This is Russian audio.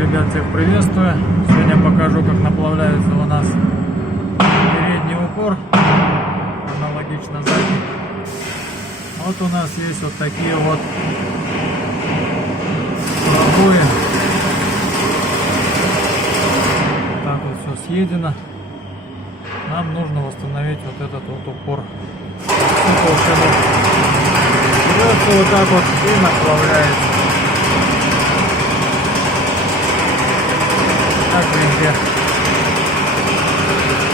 ребят, всех приветствую. Сегодня покажу, как наплавляется у нас передний упор, аналогично задний. Вот у нас есть вот такие вот пробои. Так вот все съедено. Нам нужно восстановить вот этот вот упор. Берется вот так вот и наплавляется. Так везде.